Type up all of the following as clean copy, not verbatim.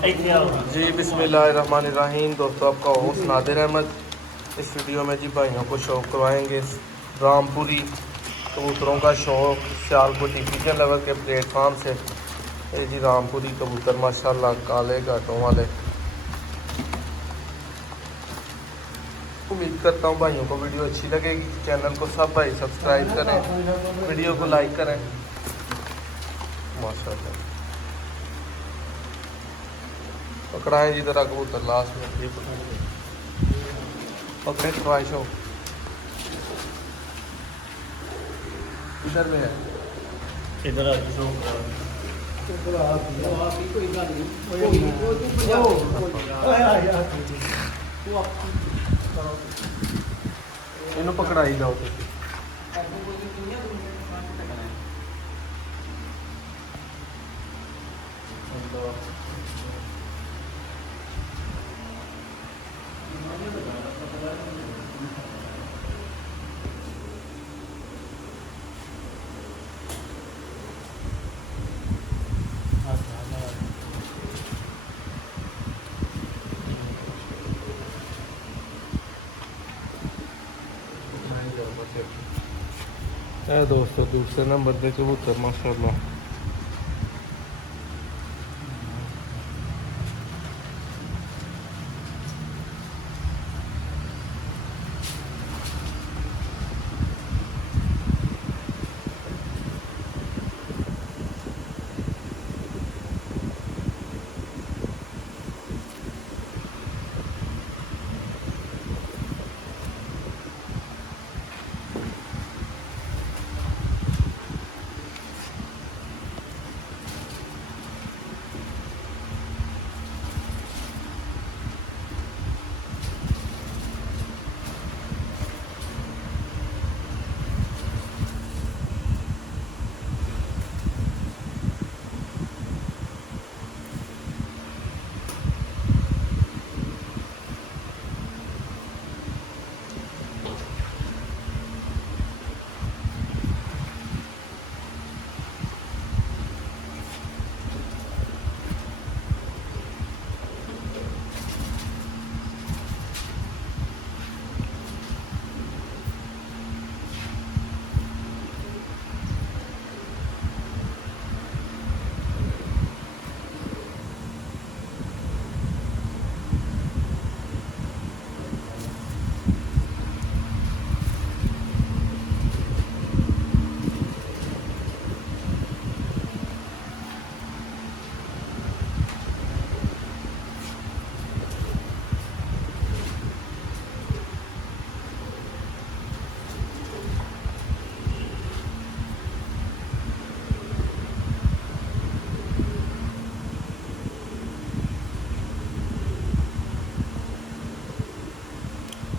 जी बिस्मिल्लाहिर्रहमानिर्रहीम। दोस्तों, आपका होस्ट नादिर अहमद। इस वीडियो में जी भाइयों को शौक़ करवाएंगे रामपुरी कबूतरों का शौक़ सियालकोटी पिजन लेवल के प्लेटफार्म से। ये जी रामपुरी कबूतर माशाल्लाह काले घाटों वाले। उम्मीद करता हूँ भाइयों को वीडियो अच्छी लगेगी। चैनल को सब भाई सब्सक्राइब करें, वीडियो को लाइक करें। माशाल्लाह पकड़ाएँ जी तरह कबूतर लास्ट में। ओके ख्वाहिश हो इधर में है, इधर इन्हों पकड़ाई जाओ। दोस्तों दूसरे नंबर पे कबूतर माशाल्लाह।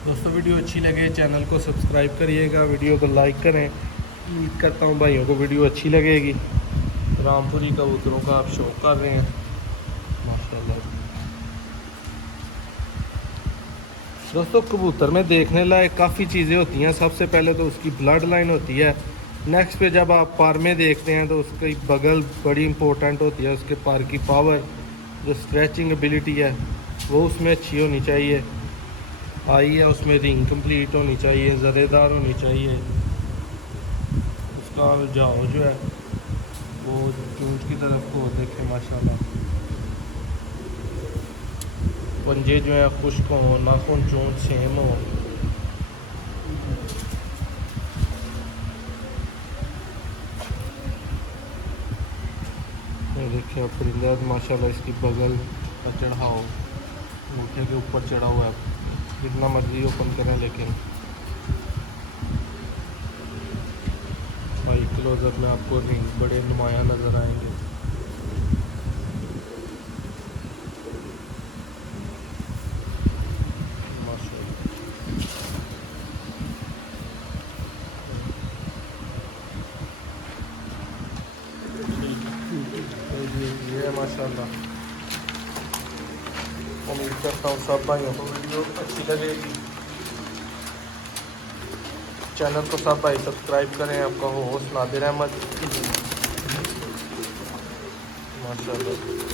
दोस्तों वीडियो अच्छी लगे चैनल को सब्सक्राइब करिएगा, वीडियो को लाइक करें। उम्मीद करता हूँ भाइयों को वीडियो अच्छी लगेगी। रामपुरी कबूतरों का आप शौक़ कर रहे हैं माशाल्लाह। दोस्तों कबूतर में देखने लायक काफ़ी चीज़ें होती हैं। सबसे पहले तो उसकी ब्लड लाइन होती है। नेक्स्ट पे जब आप पर में देखते हैं तो उसकी बगल बड़ी इंपॉर्टेंट होती है। उसके पर की पावर, जो स्ट्रेचिंग एबिलिटी है वो उसमें अच्छी होनी चाहिए। आई है उसमें रिंग कंप्लीट होनी चाहिए, ज़रेदार होनी चाहिए। उसका जाओ जो है वो चूंच की तरफ को देखे माशाल्लाह। पंजे जो है खुश्क हो, नाखून चूंच सेम हो। देखिए आप परिंदा माशाल्लाह, इसकी बगल का चढ़ाओ अंगूठे के ऊपर चढ़ा हुआ है। जितना मर्जी ओपन करें लेकिन भाई क्लोजअप में आपको रिंग बड़े नुमाया नज़र आएंगे। ये माशाल्लाह। उम्मीद करता हूँ सब भाइयों को वीडियो अच्छी लगेगी। चैनल को सब भाई सब्सक्राइब करें। आपका होस्ट नादिर अहमद माशाल्लाह।